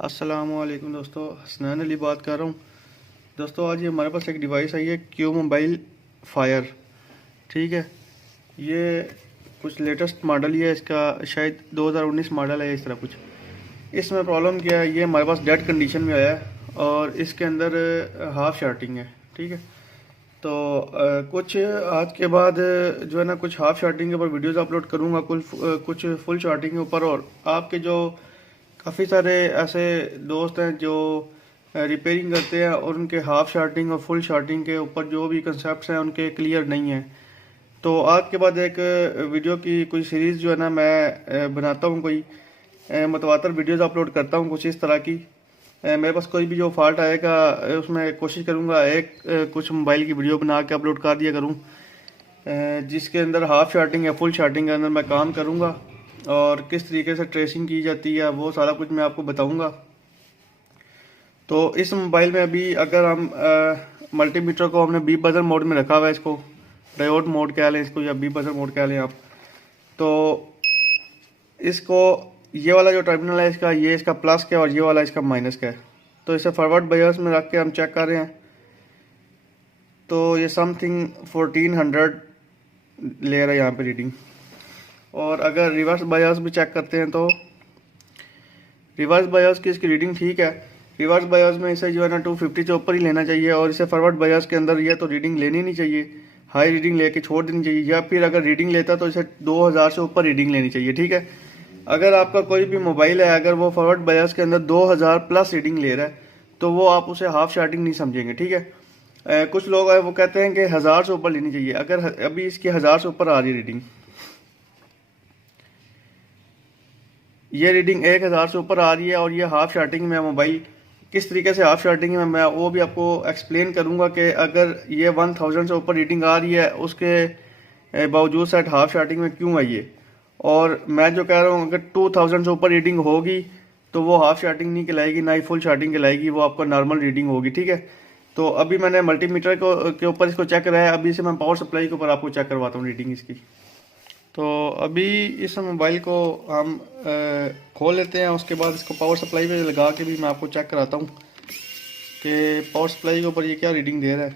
अस्सलामुअलैकुम दोस्तों, हसनैन अली बात कर रहा हूँ। दोस्तों आज ये हमारे पास एक डिवाइस आई है क्यू मोबाइल फायर। ठीक है, ये कुछ लेटेस्ट मॉडल ही है, इसका शायद 2019 मॉडल है इस तरह कुछ। इसमें प्रॉब्लम क्या है, ये हमारे पास डेड कंडीशन में आया है और इसके अंदर हाफ शार्टिंग है। ठीक है, तो कुछ आज के बाद जो है ना कुछ हाफ शार्टिंग के ऊपर वीडियोस अपलोड करूँगा, कुछ फुल शार्टिंग के ऊपर। और आपके जो काफ़ी सारे ऐसे दोस्त हैं जो रिपेयरिंग करते हैं और उनके हाफ शार्टिंग और फुल शार्टिंग के ऊपर जो भी कंसेप्ट हैं उनके क्लियर नहीं हैं। तो आज के बाद एक वीडियो की कोई सीरीज़ जो है ना मैं बनाता हूँ, कोई मतवातर वीडियोस अपलोड करता हूँ कुछ इस तरह की। मेरे पास कोई भी जो फॉल्ट आएगा उसमें कोशिश करूँगा एक कुछ मोबाइल की वीडियो बना के अपलोड कर दिया करूँ, जिसके अंदर हाफ शार्टिंग या फुल शार्टिंग के अंदर मैं काम करूँगा और किस तरीके से ट्रेसिंग की जाती है वो सारा कुछ मैं आपको बताऊंगा। तो इस मोबाइल में अभी अगर हम मल्टीमीटर को हमने बी बजर मोड में रखा हुआ है, इसको डायोड मोड कह लें इसको या बी बजर मोड कह लें आप। तो इसको ये वाला जो टर्मिनल है इसका, ये इसका प्लस का है और ये वाला इसका माइनस का है। तो इसे फॉरवर्ड बायस में रख के हम चेक कर रहे हैं। तो ये समथिंग 1400 ले रहा है यहाँ पे रीडिंग। और अगर रिवर्स बायस भी चेक करते हैं तो रिवर्स बायस की इसकी रीडिंग ठीक है। रिवर्स बायस में इसे जो है ना 250 से ऊपर ही लेना चाहिए और इसे फॉरवर्ड बायस के अंदर ये तो रीडिंग लेनी नहीं चाहिए, हाई रीडिंग लेके छोड़ देनी चाहिए। या फिर अगर रीडिंग लेता तो इसे 2000 से ऊपर रीडिंग लेनी चाहिए। ठीक है, अगर आपका कोई भी मोबाइल है अगर वो फॉरवर्ड बायस के अंदर 2000 प्लस रीडिंग ले रहा है तो वो आप उसे हाफ शार्टिंग नहीं समझेंगे। ठीक है, कुछ लोग वो कहते हैं कि 1000 से ऊपर लेनी चाहिए। अगर अभी इसकी 1000 से ऊपर आ रही है रीडिंग, ये रीडिंग 1000 से ऊपर आ रही है और ये हाफ शार्टिंग में मोबाइल किस तरीके से हाफ शार्टिंग में मैं वो भी आपको एक्सप्लेन करूंगा कि अगर ये 1000 से ऊपर रीडिंग आ रही है उसके बावजूद सेट हाफ शार्टिंग में क्यों आई है। और मैं जो कह रहा हूँ अगर 2000 से ऊपर रीडिंग होगी तो वो हाफ शार्टिंग नहीं कहलाएगी, ना ही फुल शार्टिंग कहलाएगी, वो आपका नॉर्मल रीडिंग होगी। ठीक है, तो अभी मैंने मल्टीमीटर के ऊपर इसको चेक कराया, अभी से मैं पावर सप्लाई के ऊपर आपको चेक करवाता हूँ रीडिंग इसकी। तो अभी इस मोबाइल को हम खोल लेते हैं, उसके बाद इसको पावर सप्लाई पे लगा के भी मैं आपको चेक कराता हूँ कि पावर सप्लाई के ऊपर ये क्या रीडिंग दे रहा है।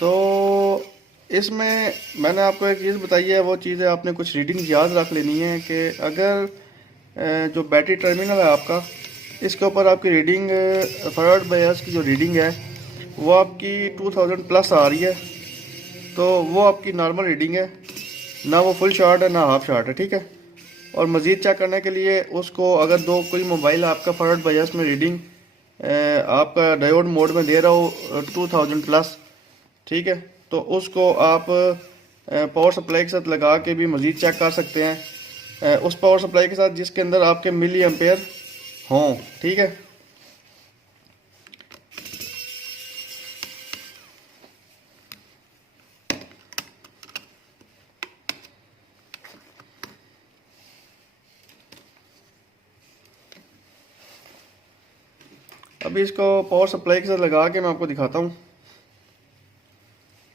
तो इसमें मैंने आपको एक चीज़ बताई है, वो चीज़ है आपने कुछ रीडिंग याद रख लेनी है कि अगर जो बैटरी टर्मिनल है आपका, इसके ऊपर आपकी रीडिंग फॉरवर्ड बायस की जो रीडिंग है वो आपकी 2000 प्लस आ रही है तो वो आपकी नॉर्मल रीडिंग है, ना वो फुल शॉर्ट है ना हाफ शॉर्ट है। ठीक है, और मज़ीद चेक करने के लिए उसको अगर कोई मोबाइल आपका फॉरवर्ड बायस में रीडिंग आपका डायोड मोड में दे रहा हो 2000 प्लस, ठीक है, तो उसको आप पावर सप्लाई के साथ लगा के भी मज़ीद चेक कर सकते हैं, उस पावर सप्लाई के साथ जिसके अंदर आपके मिली एम्पेयर हों। ठीक है, अभी इसको पावर सप्लाई के साथ लगा के मैं आपको दिखाता हूँ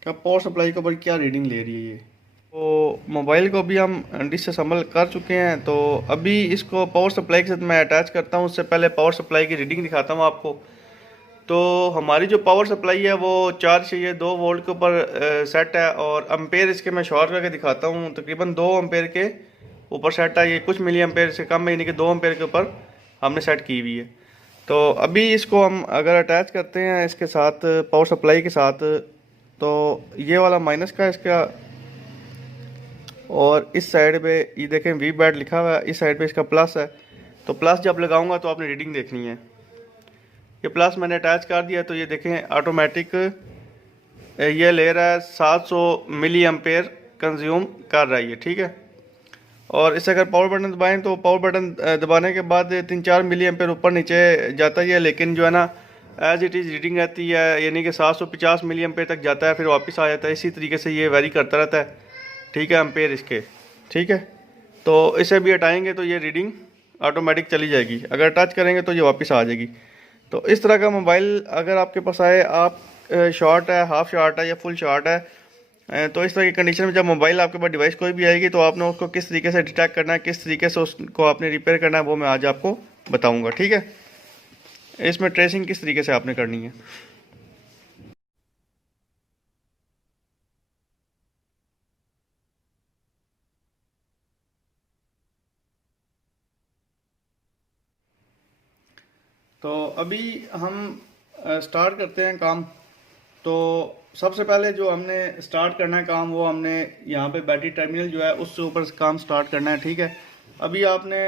कि पावर सप्लाई के ऊपर क्या रीडिंग ले रही है ये। तो मोबाइल को भी हम डिसअसेंबल कर चुके हैं। तो अभी इसको पावर सप्लाई के साथ मैं अटैच करता हूँ, उससे पहले पावर सप्लाई की रीडिंग दिखाता हूँ आपको। तो हमारी जो पावर सप्लाई है वो 402 वोल्ट के ऊपर सेट है और एम्पेयर इसके मैं शॉर्ट करके दिखाता हूँ, तकरीबन 2 एम्पेयर के ऊपर सेट है। ये कुछ मिली एम्पेयर से कम है, यानी कि 2 एम्पेयर के ऊपर हमने सेट की हुई है। तो अभी इसको हम अगर अटैच करते हैं इसके साथ पावर सप्लाई के साथ, तो ये वाला माइनस का इसका, और इस साइड पे ये देखें वी बैट लिखा हुआ है, इस साइड पे इसका प्लस है। तो प्लस जब लगाऊंगा तो आपने रीडिंग देखनी है। ये प्लस मैंने अटैच कर दिया तो ये देखें ऑटोमेटिक ये ले रहा है 700 मिली एम्पेयर कंज्यूम कर रहा है ये। ठीक है, और इसे अगर पावर बटन दबाएं तो पावर बटन दबाने के बाद 3-4 मिली एम्पेयर ऊपर नीचे जाता है, लेकिन जो है ना एज इट इज़ रीडिंग रहती है, यानी कि 750 मिली एम्पेयर तक जाता है, फिर वापस आ जाता है। इसी तरीके से ये वेरी करता रहता है। ठीक है, एम्पेयर इसके। ठीक है, तो इसे भी हटाएंगे तो ये रीडिंग ऑटोमेटिक चली जाएगी, अगर टच करेंगे तो ये वापस आ जाएगी। तो इस तरह का मोबाइल अगर आपके पास आए, आप शॉर्ट है, हाफ शॉर्ट है या फुल शॉर्ट है, तो इस तरह की कंडीशन में जब मोबाइल आपके पास डिवाइस कोई भी आएगी तो आपने उसको किस तरीके से डिटेक्ट करना है, किस तरीके से उसको आपने रिपेयर करना है, वो मैं आज आपको बताऊंगा। ठीक है, इसमें ट्रेसिंग किस तरीके से आपने करनी है। तो अभी हम स्टार्ट करते हैं काम। तो सबसे पहले जो हमने स्टार्ट करना है काम, वो हमने यहाँ पे बैटरी टर्मिनल जो है उससे ऊपर काम स्टार्ट करना है, ठीक है। अभी आपने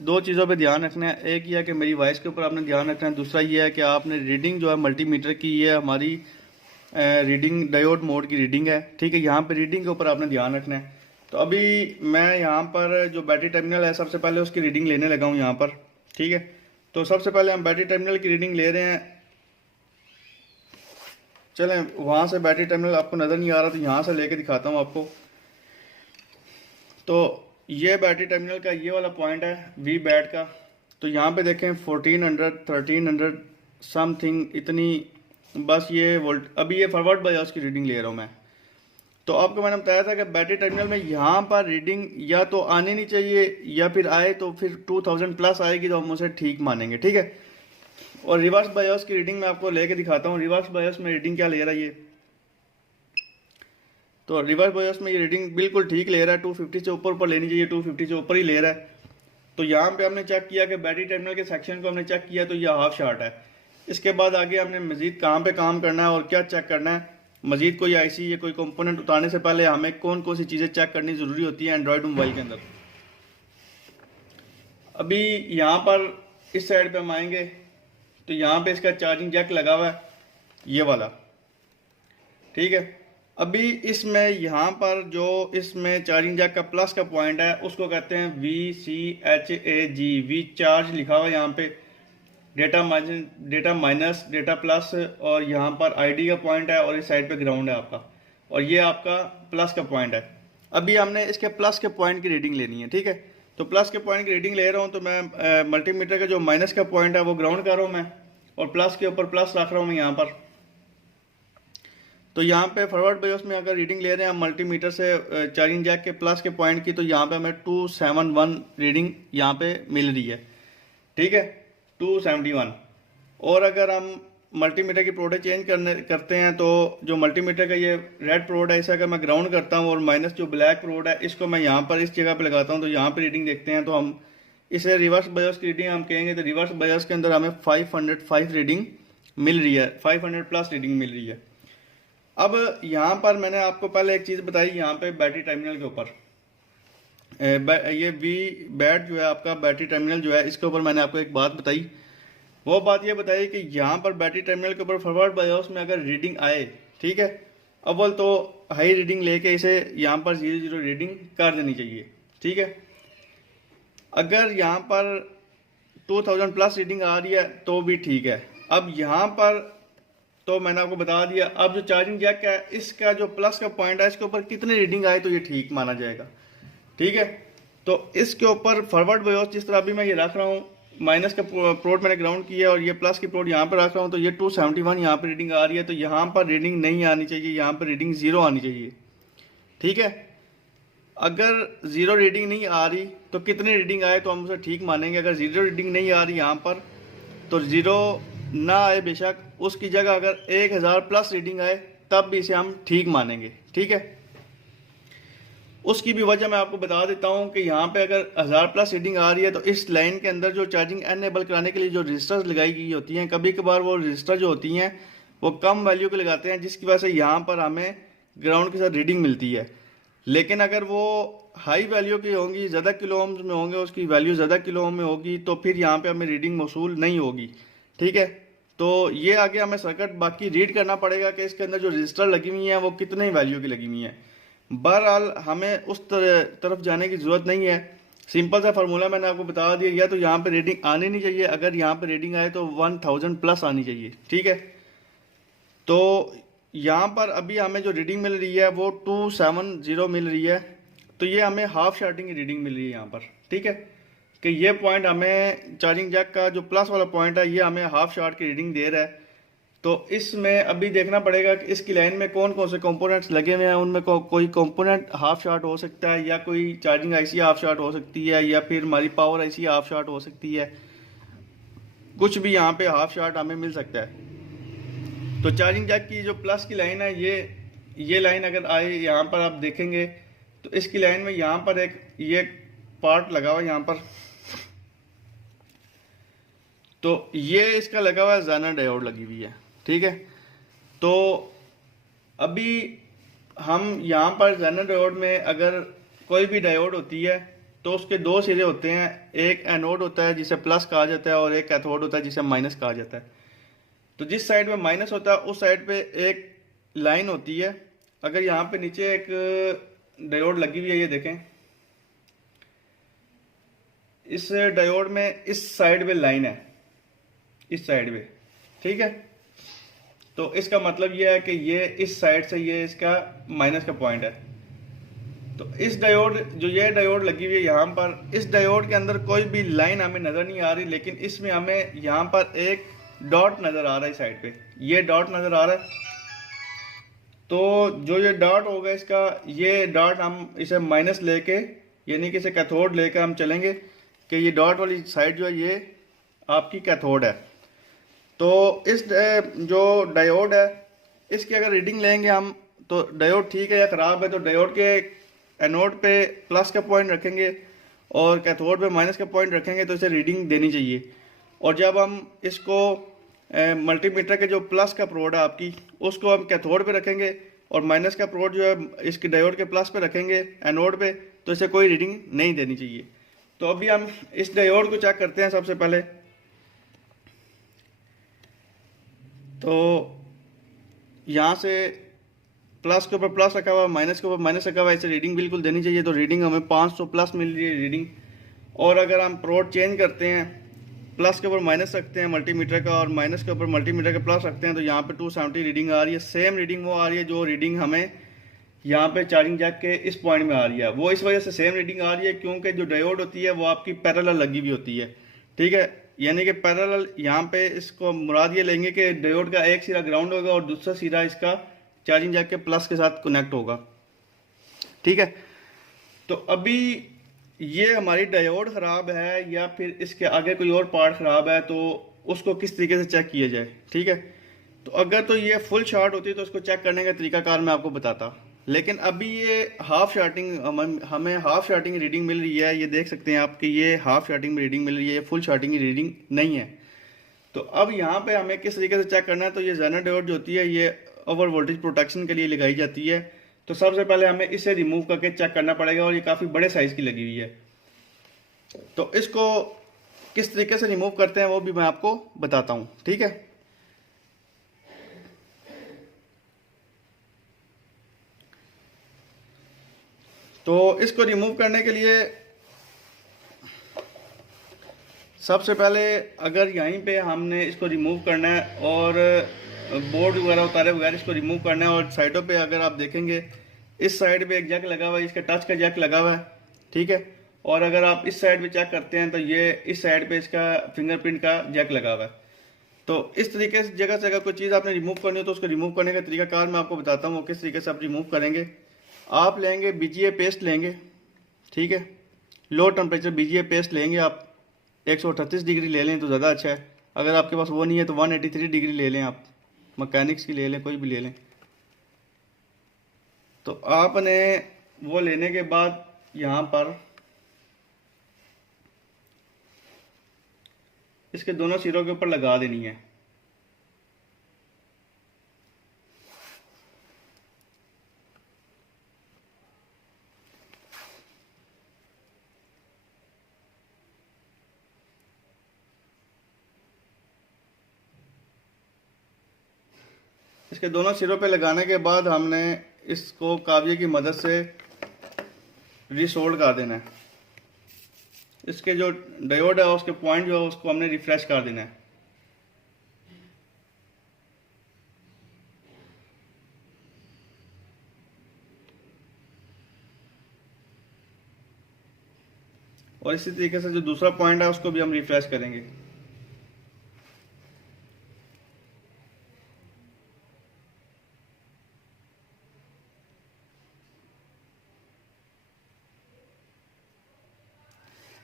दो चीज़ों पे ध्यान रखना है। एक ये है कि मेरी वॉइस के ऊपर आपने ध्यान रखना है, दूसरा ये है कि आपने रीडिंग जो है मल्टीमीटर की, ये हमारी रीडिंग डायोड मोड की रीडिंग है, ठीक है। यहाँ पे रीडिंग के ऊपर आपने ध्यान रखना है। तो अभी मैं यहाँ पर जो बैटरी टर्मिनल है सबसे पहले उसकी रीडिंग लेने लगा हूँ यहाँ पर, ठीक है। तो सबसे पहले हम बैटरी टर्मिनल की रीडिंग ले रहे हैं। चलें, वहाँ से बैटरी टर्मिनल आपको नज़र नहीं आ रहा तो यहाँ से लेके दिखाता हूँ आपको। तो ये बैटरी टर्मिनल का ये वाला पॉइंट है वी बैट का। तो यहाँ पे देखें 1400 1300 समथिंग इतनी, बस ये वोल्ट। अभी ये फॉरवर्ड बायस की रीडिंग ले रहा हूँ मैं। तो आपको मैंने बताया था कि बैटरी टर्मिनल में यहाँ पर रीडिंग या तो आनी नहीं चाहिए, या फिर आए तो फिर 2000 प्लस आएगी तो हम उसे ठीक मानेंगे, ठीक है। और रिवर्स बायस की रीडिंग मैं आपको लेके दिखाता हूँ। रिवर्स बायस में रीडिंग क्या ले रहा है ये। तो रिवर्स बायस में ये रीडिंग बिल्कुल ठीक ले रहा है, 250 से ऊपर लेनी चाहिए, 250 से ऊपर ही ले रहा है। तो यहाँ पे हमने चेक किया कि बैटरी टर्मिनल के सेक्शन को हमने चेक किया तो ये हाफ शॉर्ट है। इसके बाद आगे हमने मजीद कहाँ पे काम करना है और क्या चेक करना है, मजीद कोई आईसी या कोई कंपोनेंट उतारने से पहले हमें कौन कौन सी चीज़ें चेक करनी ज़रूरी होती है एंड्रॉयड मोबाइल के अंदर। अभी यहाँ पर इस साइड पे हम आएंगे तो यहाँ पे इसका चार्जिंग जैक लगा हुआ है, ये वाला, ठीक है। अभी इसमें यहाँ पर जो इसमें चार्जिंग जैक का प्लस का पॉइंट है उसको कहते हैं VCHAG, वी चार्ज लिखा हुआ है यहाँ पे, डेटा माइनस डेटा प्लस, और यहाँ पर आईडी का पॉइंट है और इस साइड पे ग्राउंड है आपका, और ये आपका प्लस का पॉइंट है। अभी हमने इसके प्लस के पॉइंट की रीडिंग लेनी है, ठीक है। तो प्लस के पॉइंट की रीडिंग ले रहा हूँ तो मैं मल्टीमीटर का जो माइनस का पॉइंट है वो ग्राउंड कर रहा हूँ मैं, और प्लस के ऊपर प्लस रख रहा हूँ मैं यहाँ पर। तो यहाँ पे फॉरवर्ड बायस में अगर रीडिंग ले रहे हैं हम मल्टीमीटर से चार्जिंग जैक के प्लस के पॉइंट की, तो यहाँ पे हमें 271 रीडिंग यहाँ पे मिल रही है, ठीक है, 271। और अगर हम मल्टीमीटर की प्रोड चेंज करते हैं तो जो मल्टीमीटर का ये रेड प्रोड है इसे अगर मैं ग्राउंड करता हूँ और माइनस जो ब्लैक प्रोड है इसको मैं यहाँ पर इस जगह पे लगाता हूँ, तो यहाँ पे रीडिंग देखते हैं। तो हम इसे रिवर्स बायस की रीडिंग हम कहेंगे, तो रिवर्स बायस के अंदर हमें 505 रीडिंग मिल रही है, 500 प्लस रीडिंग मिल रही है। अब यहाँ पर मैंने आपको पहले एक चीज़ बताई, यहाँ पे बैटरी टर्मिनल के ऊपर ये वी बैट जो है आपका बैटरी टर्मिनल जो है इसके ऊपर मैंने आपको एक बात बताई। वो बात ये बताई कि यहाँ पर बैटरी टर्मिनल के ऊपर फॉरवर्ड बायस में अगर रीडिंग आए, ठीक है, अव्वल तो हाई रीडिंग लेके इसे यहाँ पर 00 रीडिंग कर देनी चाहिए, ठीक है। अगर यहाँ पर 2000 प्लस रीडिंग आ रही है तो भी ठीक है। अब यहाँ पर तो मैंने आपको बता दिया। अब जो चार्जिंग जैक है इसका जो प्लस का पॉइंट है इसके ऊपर कितनी रीडिंग आए तो ये ठीक माना जाएगा, ठीक है। तो इसके ऊपर फॉरवर्ड बायस जिस तरह अभी मैं ये रख रहा हूँ, माइनस का प्रोड मैंने ग्राउंड किया और ये प्लस की प्रोड यहाँ पर रख रहा हूँ, तो ये 271 यहाँ पर रीडिंग आ रही है। तो यहाँ पर रीडिंग नहीं आनी चाहिए, यहाँ पर रीडिंग 0 आनी चाहिए, ठीक है। अगर 0 रीडिंग नहीं आ रही तो कितनी रीडिंग आए तो हम उसे ठीक मानेंगे। अगर 0 रीडिंग नहीं आ रही यहाँ पर तो 0 ना आए बेशक, उसकी जगह अगर 1000 प्लस रीडिंग आए तब भी इसे हम ठीक मानेंगे, ठीक है। उसकी भी वजह मैं आपको बता देता हूं कि यहाँ पे अगर 1000 प्लस रीडिंग आ रही है तो इस लाइन के अंदर जो चार्जिंग एनेबल कराने के लिए जो रजिस्टर्स लगाई गई होती हैं, कभी कभार वो रजिस्टर जो होती हैं वो कम वैल्यू के लगाते हैं, जिसकी वजह से यहाँ पर हमें ग्राउंड के साथ रीडिंग मिलती है। लेकिन अगर वो हाई वैल्यू की होंगी, ज़्यादा किलो ओम्स में होंगे, उसकी वैल्यू ज़्यादा किलो ओम में होगी, तो फिर यहाँ पे हमें रीडिंग मौसूल नहीं होगी, ठीक है। तो ये आगे हमें सर्किट बाकी रीड करना पड़ेगा कि इसके अंदर जो रजिस्टर लगी हुई हैं वो कितने वैल्यू की लगी हुई हैं। बहरहाल हमें उस तरफ जाने की ज़रूरत नहीं है। सिंपल सा फार्मूला मैंने आपको बता दिया, या तो यहाँ पे रीडिंग आनी नहीं चाहिए, अगर यहाँ पे रीडिंग आए तो 1000 प्लस आनी चाहिए, ठीक है। तो यहाँ पर अभी हमें जो रीडिंग मिल रही है वो 270 मिल रही है, तो ये हमें हाफ शार्टिंग की रीडिंग मिल रही है यहाँ पर, ठीक है। कि ये पॉइंट हमें चार्जिंग जैक का जो प्लस वाला पॉइंट है ये हमें हाफ शार्ट की रीडिंग दे रहा है। तो इसमें अभी देखना पड़ेगा कि इसकी लाइन में कौन कौन से कंपोनेंट्स लगे हुए हैं, उनमें कोई कंपोनेंट हाफ शार्ट हो सकता है, या कोई चार्जिंग आईसी हाफ शार्ट हो सकती है, या फिर हमारी पावर आईसी हाफ शार्ट हो सकती है। कुछ भी यहाँ पे हाफ शॉट हमें मिल सकता है। तो चार्जिंग जैक की जो प्लस की लाइन है, ये लाइन अगर आए यहाँ पर आप देखेंगे तो इसकी लाइन में यहाँ पर एक ये पार्ट लगा हुआ है यहाँ पर, तो ये इसका लगा हुआ है, ज़ेनर डायोड लगी हुई है। ठीक है, तो अभी हम यहाँ पर ज़ेनर डायोड में अगर कोई भी डायोड होती है तो उसके दो सिरे होते हैं, एक एनोड होता है जिसे प्लस कहा जाता है और एक कैथोड होता है जिसे माइनस कहा जाता है। तो जिस साइड में माइनस होता है उस साइड पे एक लाइन होती है। अगर यहाँ पे नीचे एक डायोड लगी हुई है, ये देखें, इस डायोड में इस साइड पे लाइन है, इस साइड पे। ठीक है, तो इसका मतलब ये है कि ये इस साइड से ये इसका माइनस का पॉइंट है। तो इस डायोड, जो ये डायोड लगी हुई है यहाँ पर, इस डायोड के अंदर कोई भी लाइन हमें नजर नहीं आ रही, लेकिन इसमें हमें यहाँ पर एक डॉट नजर आ रहा है साइड पे, ये डॉट नजर आ रहा है। तो जो ये डॉट होगा इसका, ये डॉट हम इसे माइनस लेके, यानी कि इसे कैथोड लेकर हम चलेंगे कि ये डॉट वाली साइड जो है ये आपकी कैथोड है। तो इस जो डायोड है इसकी अगर रीडिंग लेंगे हम, तो डायोड ठीक है या ख़राब है, तो डायोड के एनोड पे प्लस का पॉइंट रखेंगे और कैथोड पे माइनस का पॉइंट रखेंगे, तो इसे रीडिंग देनी चाहिए। और जब हम इसको मल्टीमीटर के जो प्लस का प्रोड है आपकी, उसको हम कैथोड पे रखेंगे और माइनस का प्रोड जो है इसके डायोड के प्लस पे रखेंगे एनोड पे, तो इसे कोई रीडिंग नहीं देनी चाहिए। तो अभी हम इस डायोड को चेक करते हैं सबसे पहले। तो यहाँ से प्लस के ऊपर प्लस रखा हुआ, माइनस के ऊपर माइनस रखा हुआ, इसे रीडिंग बिल्कुल देनी चाहिए। तो रीडिंग हमें 500 प्लस मिल रही है रीडिंग। और अगर हम प्रोड चेंज करते हैं, प्लस के ऊपर माइनस रखते हैं मल्टीमीटर का और माइनस के ऊपर मल्टीमीटर का प्लस रखते हैं, तो यहाँ पे 270 रीडिंग आ रही है। सेम रीडिंग वो आ रही है जो रीडिंग हमें यहाँ पे चार्जिंग जैक के इस पॉइंट में आ रही है। वो इस वजह से सेम रीडिंग आ रही है क्योंकि जो डायोड होती है वो आपकी पैरेलल लगी हुई होती है। ठीक है, यानी कि पैरेलल, यहाँ पे इसको मुराद ये लेंगे कि डायोड का एक सिरा ग्राउंड होगा और दूसरा सिरा इसका चार्जिंग जैक के प्लस के साथ कनेक्ट होगा। ठीक है, तो अभी ये हमारी डायोड ख़राब है या फिर इसके आगे कोई और पार्ट ख़राब है, तो उसको किस तरीके से चेक किया जाए। ठीक है, तो अगर तो ये फुल शॉर्ट होती तो उसको चेक करने का तरीकाकार मैं आपको बताता, लेकिन अभी ये हाफ शॉर्टिंग, हमें हाफ शॉर्टिंग रीडिंग मिल रही है। ये देख सकते हैं आप कि ये हाफ शॉर्टिंग में रीडिंग मिल रही है, ये फुल शॉर्टिंग की रीडिंग नहीं है। तो अब यहाँ पे हमें किस तरीके से चेक करना है, तो ये ज़ेनर डायोड जो होती है ये ओवर वोल्टेज प्रोटेक्शन के लिए लगाई जाती है। तो सबसे पहले हमें इसे रिमूव करके चेक करना पड़ेगा, और ये काफ़ी बड़े साइज़ की लगी हुई है। तो इसको किस तरीके से रिमूव करते हैं वो भी मैं आपको बताता हूँ। ठीक है, तो इसको रिमूव करने के लिए सबसे पहले अगर यहीं पे हमने इसको रिमूव करना है और बोर्ड वगैरह उतारे बगैर इसको रिमूव करना है, और साइडों पे अगर आप देखेंगे इस साइड पे एक जैक लगा हुआ है, इसका टच का जैक लगा हुआ है। ठीक है, और अगर आप इस साइड पे चेक करते हैं तो ये इस साइड पे इसका फिंगरप्रिंट का जैक लगा हुआ है। तो इस तरीके से जगह से अगर कोई चीज़ आपने रिमूव करनी हो तो उसको रिमूव करने का तरीकाकार मैं आपको बताता हूँ वो किस तरीके से आप रिमूव करेंगे। आप लेंगे BGA पेस्ट लेंगे। ठीक है, लो टेम्परेचर BGA पेस्ट लेंगे आप, 138 डिग्री ले लें तो ज़्यादा अच्छा है। अगर आपके पास वो नहीं है तो 183 डिग्री ले लें, आप मैकेनिक्स की ले लें, कोई भी ले लें। तो आपने वो लेने के बाद यहाँ पर इसके दोनों सिरों के ऊपर लगा देनी है। इसके दोनों सिरों पे लगाने के बाद हमने इसको काविये की मदद से रिसोल्ड कर देना है। इसके जो डायोड है उसके पॉइंट जो है उसको हमने रिफ्रेश कर देना है। और इसी तरीके से जो दूसरा पॉइंट है उसको भी हम रिफ्रेश करेंगे।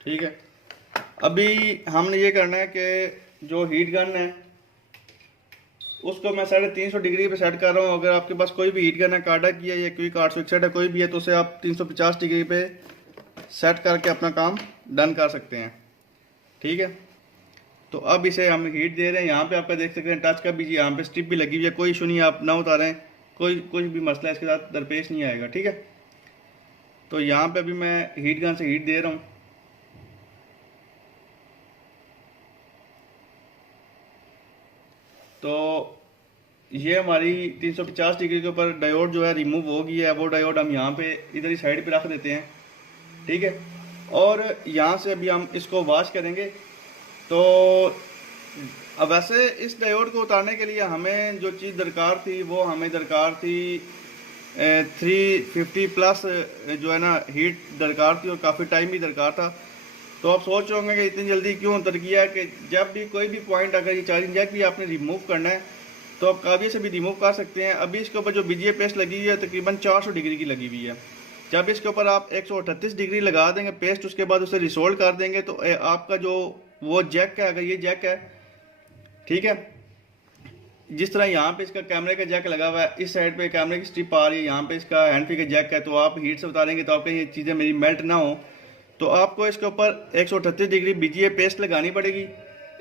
ठीक है, अभी हमने ये करना है कि जो हीट गन है उसको मैं 350 डिग्री पे सेट कर रहा हूँ। अगर आपके पास कोई भी हीट गन है, काटा की है या क्विक आर्ट फिक्सड है, कोई भी है, तो उसे आप 350 डिग्री पे सेट करके अपना काम डन कर सकते हैं। ठीक है, तो अब इसे हम हीट दे रहे हैं। यहाँ पे आपका देख सकते हैं टच का भी यहाँ पे स्ट्रिप भी लगी हुई है, कोई इशू नहीं है, आप ना उतारें, कोई कुछ भी मसला इसके साथ दरपेश नहीं आएगा। ठीक है, तो यहाँ पे अभी मैं हीट गन से हीट दे रहा हूँ। तो ये हमारी 350 डिग्री के ऊपर डायोड जो है रिमूव हो गई है। वो डायोड हम यहाँ पे इधर ही साइड पे रख देते हैं। ठीक है, और यहाँ से अभी हम इसको वॉश करेंगे। तो अब वैसे इस डायोड को उतारने के लिए हमें जो चीज़ दरकार थी वो हमें दरकार थी 350 प्लस जो है ना हीट दरकार थी, और काफ़ी टाइम भी दरकार था। तो आप सोच रहे होंगे कि इतनी जल्दी क्यों उतर गया, कि जब भी कोई भी पॉइंट अगर ये चार्जिंग जैक भी आपने रिमूव करना है तो आप काफ़ी से भी रिमूव कर सकते हैं। अभी इसके ऊपर जो बीजीए पेस्ट लगी हुई है तकरीबन 400 डिग्री की लगी हुई है। जब इसके ऊपर आप 138 डिग्री लगा देंगे पेस्ट, उसके बाद उसे रिसोल्व कर देंगे, तो आपका जो वो जैक है, अगर ये जैक है, ठीक है, जिस तरह यहाँ पे इसका कैमरे का जैक लगा हुआ है, इस साइड पे कैमरे की स्ट्रिप आ रही है, यहाँ पे इसका हैंड फ्री का जैक है, तो आप हीट से उतारेंगे तो आपके ये चीज़ें मेरी मेल्ट ना हो, तो आपको इसके ऊपर 138 डिग्री बीजीए पेस्ट लगानी पड़ेगी।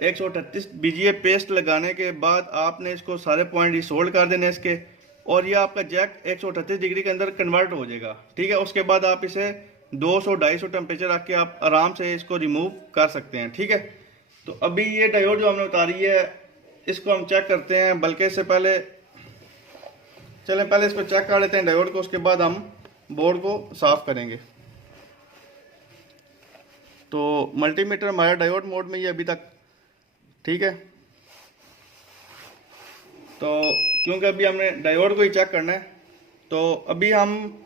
138 बीजीए पेस्ट लगाने के बाद आपने इसको सारे पॉइंट रिसोल्व कर देने इसके, और ये आपका जैक 138 डिग्री के अंदर कन्वर्ट हो जाएगा। ठीक है, उसके बाद आप इसे 200-250 टेम्परेचर रख के आप आराम से इसको रिमूव कर सकते हैं। ठीक है, तो अभी ये डायोड जो हमने उतारी है इसको हम चेक करते हैं, बल्कि इससे पहले चलें पहले इसको चेक कर लेते हैं डायोड को, उसके बाद हम बोर्ड को साफ करेंगे। तो मल्टीमीटर हमारा डायोड मोड में ही अभी तक। ठीक है, तो क्योंकि अभी हमने डायोड को ही चेक करना है, तो अभी हम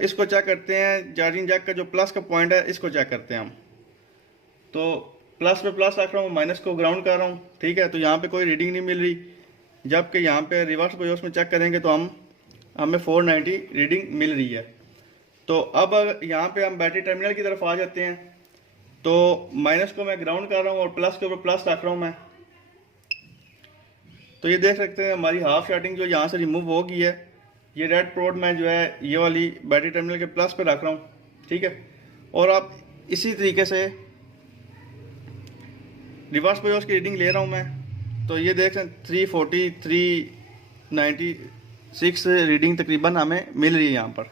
इसको चेक करते हैं। चार्जिंग जैक का जो प्लस का पॉइंट है इसको चेक करते हैं हम। तो प्लस पे प्लस रख रहा हूँ, माइनस को ग्राउंड कर रहा हूँ। ठीक है, तो यहाँ पे कोई रीडिंग नहीं मिल रही, जबकि यहाँ पे रिवर्स बायोस में चेक करेंगे तो हमें 490 रीडिंग मिल रही है। तो अब यहाँ पे हम बैटरी टर्मिनल की तरफ आ जाते हैं। तो माइनस को मैं ग्राउंड कर रहा हूँ और प्लस के ऊपर प्लस रख रहा हूँ मैं। तो ये देख सकते हैं हमारी हाफ शार्टिंग जो यहाँ से रिमूव हो गई है। ये रेड प्रोड मैं जो है ये वाली बैटरी टर्मिनल के प्लस पे रख रहा हूँ। ठीक है, और आप इसी तरीके से रिवर्स बायोस की रीडिंग ले रहा हूँ मैं। तो ये देख सकते 340 396 रीडिंग तकरीबन हमें मिल रही है यहाँ पर।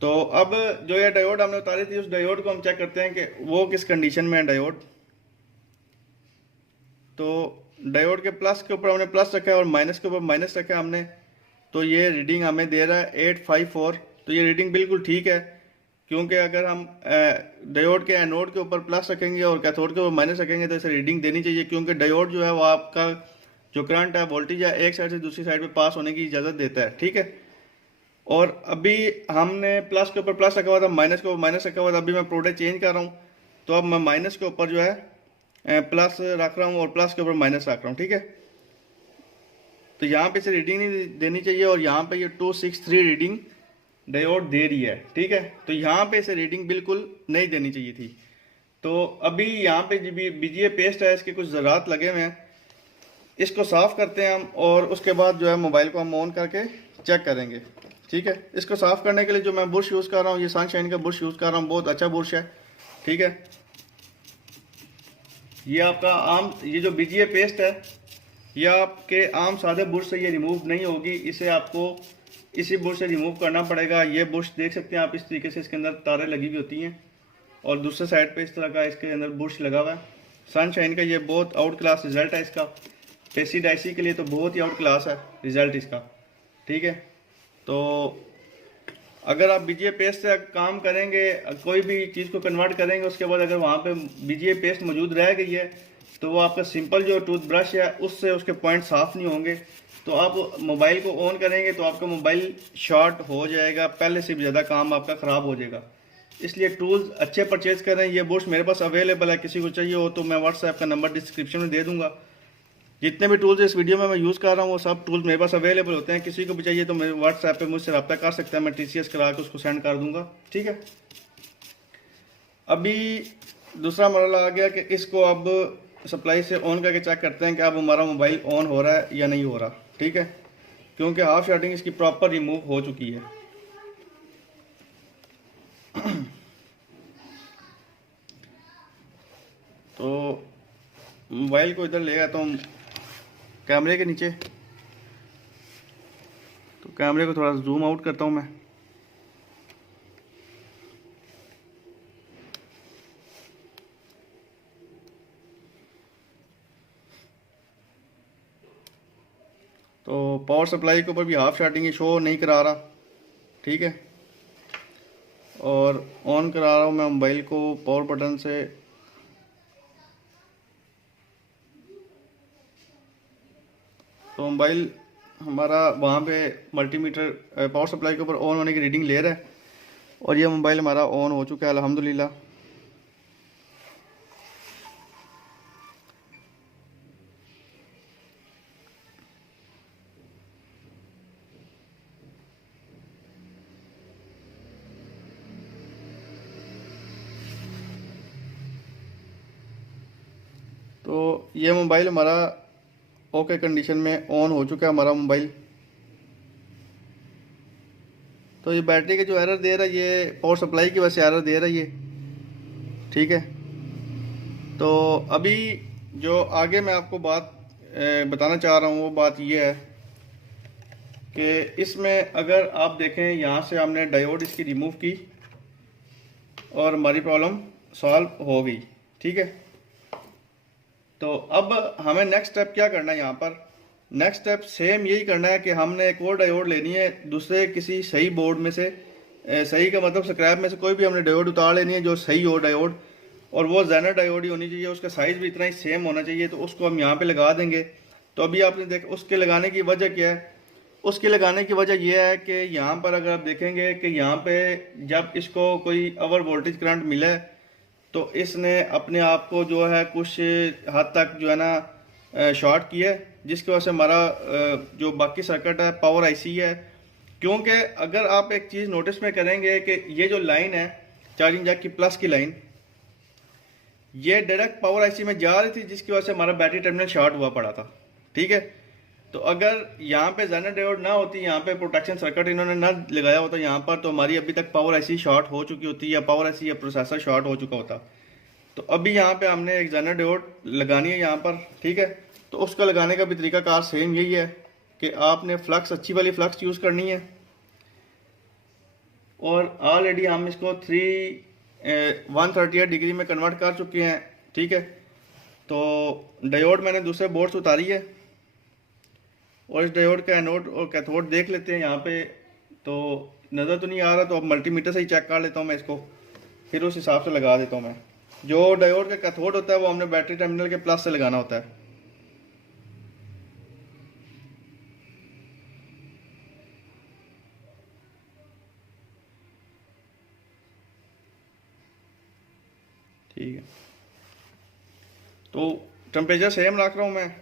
तो अब जो ये डायोड हमने उतारी थी उस डायोड को हम चेक करते हैं कि वो किस कंडीशन में है डायोड। तो डायोड के प्लस के ऊपर हमने प्लस रखा है और माइनस के ऊपर माइनस रखा है हमने। तो ये रीडिंग हमें दे रहा है 854। तो ये रीडिंग बिल्कुल ठीक है, क्योंकि अगर हम डायोड के एनोड के ऊपर प्लस रखेंगे और कैथोड के ऊपर माइनस रखेंगे तो इसे रीडिंग देनी चाहिए, क्योंकि डायोड जो है वो आपका जो करंट है वोल्टेज है एक साइड से दूसरी साइड पे पास होने की इजाज़त देता है। ठीक है, और अभी हमने प्लस के ऊपर प्लस रखा हुआ था, माइनस के ऊपर माइनस रखा हुआ था। अभी मैं प्रोडक्ट चेंज कर रहा हूँ, तो अब मैं माइनस के ऊपर जो है प्लस रख रहा हूँ और प्लस के ऊपर माइनस रख रहा हूँ। ठीक है, तो यहाँ पे इसे रीडिंग नहीं देनी चाहिए और यहाँ पे ये 263 रीडिंग डायोड दे रही है। ठीक है, तो यहाँ पे इसे रीडिंग बिल्कुल नहीं देनी चाहिए थी। तो अभी यहाँ पे बीजीए पेस्ट है, इसके कुछ ज़रात लगे हुए हैं, इसको साफ़ करते हैं हम और उसके बाद जो है मोबाइल को हम ऑन करके चेक करेंगे। ठीक है, इसको साफ़ करने के लिए जो मैं बुश यूज़ कर रहा हूँ, ये सनशाइन का बुश यूज़ कर रहा हूँ, बहुत अच्छा बुश है। ठीक है, ये आपका आम ये जो बीजीए पेस्ट है ये आपके आम सादे बुश से ये रिमूव नहीं होगी, इसे आपको इसी बुश से रिमूव करना पड़ेगा। ये बुश देख सकते हैं आप, इस तरीके से इसके अंदर तारें लगी हुई होती हैं और दूसरे साइड पे इस तरह का इसके अंदर बुश लगा हुआ है। सनशाइन का ये बहुत आउट क्लास रिजल्ट है इसका, पेसी डाइसी के लिए तो बहुत ही आउट क्लास है रिजल्ट इसका। ठीक है, तो अगर आप बीजीए पेस्ट से काम करेंगे, कोई भी चीज़ को कन्वर्ट करेंगे, उसके बाद अगर वहाँ पे बीजीए पेस्ट मौजूद रह गई है तो वो आपका सिंपल जो टूथ ब्रश है उससे उसके पॉइंट साफ़ नहीं होंगे। तो आप मोबाइल को ऑन करेंगे तो आपका मोबाइल शॉर्ट हो जाएगा, पहले से भी ज़्यादा काम आपका ख़राब हो जाएगा। इसलिए टूल्स अच्छे परचेज करें। ये बुश मेरे पास अवेलेबल है, किसी को चाहिए हो तो मैं व्हाट्सएप का नंबर डिस्क्रिप्शन में दे दूँगा। जितने भी टूल्स इस वीडियो में मैं यूज़ कर रहा हूँ वो सब टूल्स मेरे पास अवेलेबल होते हैं। किसी को भी चाहिए तो मेरे व्हाट्सएप पे मुझसे रब्ता कर सकता है, मैं TCS करा के उसको सेंड कर दूँगा। ठीक है, अभी दूसरा मरला आ गया कि इसको अब सप्लाई से ऑन करके चेक करते हैं कि अब हमारा मोबाइल ऑन हो रहा है या नहीं हो रहा, ठीक है, क्योंकि हाफ शार्टिंग इसकी प्रॉपर रिमूव हो चुकी है। तो मोबाइल को इधर ले आता हूँ कैमरे के नीचे, तो कैमरे को थोड़ा जूम आउट करता हूँ मैं। तो पावर सप्लाई के ऊपर भी हाफ शार्टिंग शो नहीं करा रहा, ठीक है, और ऑन करा रहा हूँ मैं मोबाइल को पावर बटन से। तो मोबाइल हमारा वहाँ पे मल्टीमीटर पावर सप्लाई के ऊपर ऑन होने की रीडिंग ले रहा है, और ये मोबाइल हमारा ऑन हो चुका है अल्हम्दुलिल्लाह। तो ये मोबाइल हमारा ओके कंडीशन में ऑन हो चुका है हमारा मोबाइल। तो ये बैटरी का जो एरर दे रहा है ये पावर सप्लाई की वजह से एरर दे रहा है ये, ठीक है। तो अभी जो आगे मैं आपको बात बताना चाह रहा हूँ वो बात ये है कि इसमें अगर आप देखें यहाँ से हमने डायोड इसकी रिमूव की और हमारी प्रॉब्लम सॉल्व हो गई, ठीक है। तो अब हमें नेक्स्ट स्टेप क्या करना है, यहाँ पर नेक्स्ट स्टेप सेम यही करना है कि हमने एक और डायोड लेनी है दूसरे किसी सही बोर्ड में से, सही का मतलब स्क्रैप में से कोई भी हमने डायोड उतार लेनी है जो सही हो डायोड, और वो जेनर डायोड ही होनी चाहिए, उसका साइज़ भी इतना ही सेम होना चाहिए। तो उसको हम यहाँ पे लगा देंगे। तो अभी आपने देख उसके लगाने की वजह क्या है, उसके लगाने की वजह यह है कि यहाँ पर अगर आप देखेंगे कि यहाँ पे जब इसको कोई ओवर वोल्टेज करंट मिले तो इसने अपने आप को जो है कुछ हद तक जो है ना शॉर्ट किया है, जिसकी वजह से हमारा जो बाकी सर्किट है पावर आईसी है। क्योंकि अगर आप एक चीज़ नोटिस में करेंगे कि ये जो लाइन है चार्जिंग जैक की प्लस की लाइन, ये डायरेक्ट पावर आईसी में जा रही थी, जिसकी वजह से हमारा बैटरी टर्मिनल शॉर्ट हुआ पड़ा था, ठीक है। तो अगर यहाँ पे जेनर डायोड ना होती, यहाँ पे प्रोटेक्शन सर्किट इन्होंने ना लगाया होता यहाँ पर, तो हमारी अभी तक पावर आईसी शॉर्ट हो चुकी होती, या पावर आईसी या प्रोसेसर शॉर्ट हो चुका होता। तो अभी यहाँ पे हमने एक जेनर डायोड लगानी है यहाँ पर, ठीक है। तो उसका लगाने का भी तरीकाकार सेम यही है कि आपने फ्लक्स अच्छी वाली फ्लक्स यूज़ करनी है, और ऑलरेडी हम इसको 138 डिग्री में कन्वर्ट कर चुके हैं, ठीक है। तो डायोड मैंने दूसरे बोर्ड से उतारी है, और इस डायोड का एनोड और कैथोड देख लेते हैं यहाँ पे। तो नज़र तो नहीं आ रहा, तो अब मल्टीमीटर से ही चेक कर लेता हूँ मैं इसको, फिर उस हिसाब से लगा देता हूँ मैं। जो डायोड का कैथोड होता है वो हमने बैटरी टर्मिनल के प्लस से लगाना होता है। ठीक है, तो टेम्परेचर सेम रख रहा हूँ मैं,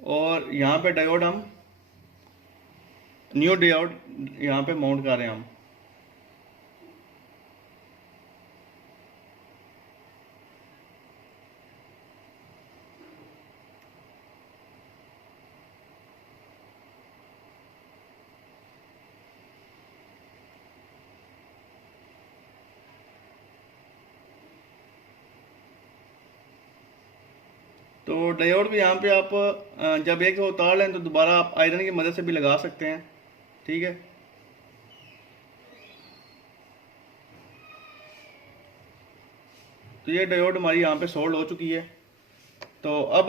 और यहाँ पे डायोड हम न्यू डायोड यहाँ पे माउंट कर रहे हैं हम। तो डायोड भी यहाँ पे आप जब एक उतार लें तो दोबारा आप आयरन की मदद से भी लगा सकते हैं, ठीक है। तो ये डायोड हमारी यहाँ पे सोल्ड हो चुकी है। तो अब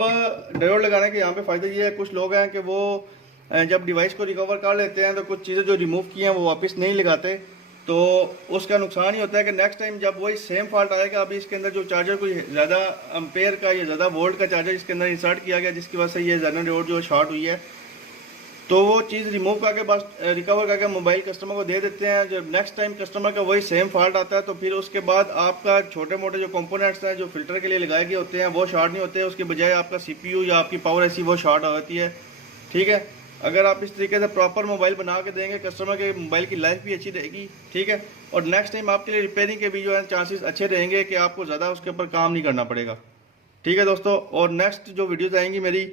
डायोड लगाने के यहाँ पे फ़ायदा ये है, कुछ लोग हैं कि वो जब डिवाइस को रिकवर कर लेते हैं तो कुछ चीज़ें जो रिमूव की हैं वो वापस नहीं लगाते, तो उसका नुकसान ही होता है कि नेक्स्ट टाइम जब वही सेम फॉल्ट आएगा। अभी इसके अंदर जो चार्जर कोई ज़्यादा एम्पेयर का या ज़्यादा वोल्ट का चार्जर इसके अंदर इंसर्ट किया गया, जिसकी वजह से ये जेनर डायोड जो शॉर्ट हुई है, तो वो चीज़ रिमूव करके बस रिकवर करके मोबाइल कस्टमर को दे देते हैं। जब नेक्स्ट टाइम कस्टमर का वही सेम फॉल्ट आता है तो फिर उसके बाद आपका छोटे मोटे जो कंपोनेंट्स हैं जो फिल्टर के लिए लगाए गए होते हैं वो शॉर्ट नहीं होते, उसके बजाय आपका सीपीयू या आपकी पावर आईसी वो शॉर्ट होती है, ठीक है। अगर आप इस तरीके से प्रॉपर मोबाइल बना के देंगे कस्टमर के, मोबाइल की लाइफ भी अच्छी रहेगी, ठीक है, और नेक्स्ट टाइम आपके लिए रिपेयरिंग के भी जो है चांसेस अच्छे रहेंगे कि आपको ज़्यादा उसके ऊपर काम नहीं करना पड़ेगा। ठीक है दोस्तों, और नेक्स्ट जो वीडियोज़ आएंगी मेरी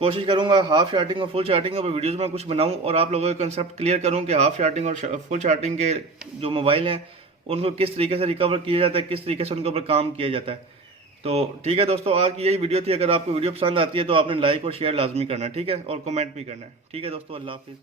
कोशिश करूंगा हाफ शार्टिंग और फुल शार्टिंग और वीडियोज़ में कुछ बनाऊं और आप लोगों के कंसेप्ट क्लियर करूं कि हाफ शार्टिंग और फुल शार्टिंग के जो मोबाइल हैं उनको किस तरीके से रिकवर किया जाता है, किस तरीके से उनके ऊपर काम किया जाता है। तो ठीक है दोस्तों, आज की यही वीडियो थी। अगर आपको वीडियो पसंद आती है तो आपने लाइक और शेयर लाजमी करना है, ठीक है, और कमेंट भी करना है। ठीक है दोस्तों, अल्लाह हाफिज़।